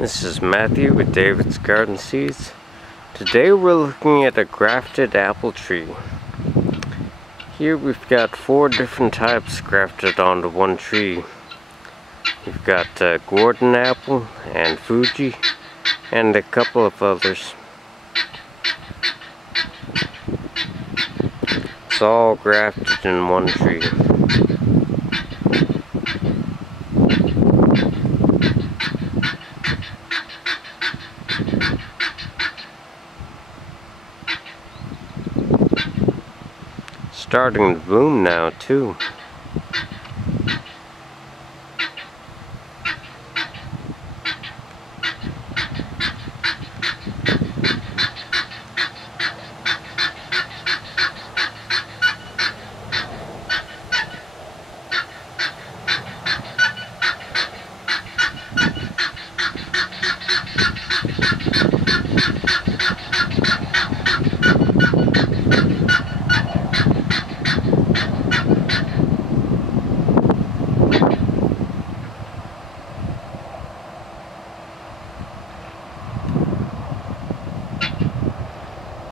This is Matthew with David's Garden Seeds. Today we're looking at a grafted apple tree. Here we've got 4 different types grafted onto one tree. We've got Gordon apple and Fuji and a couple of others. It's all grafted in one tree. Starting to bloom now too.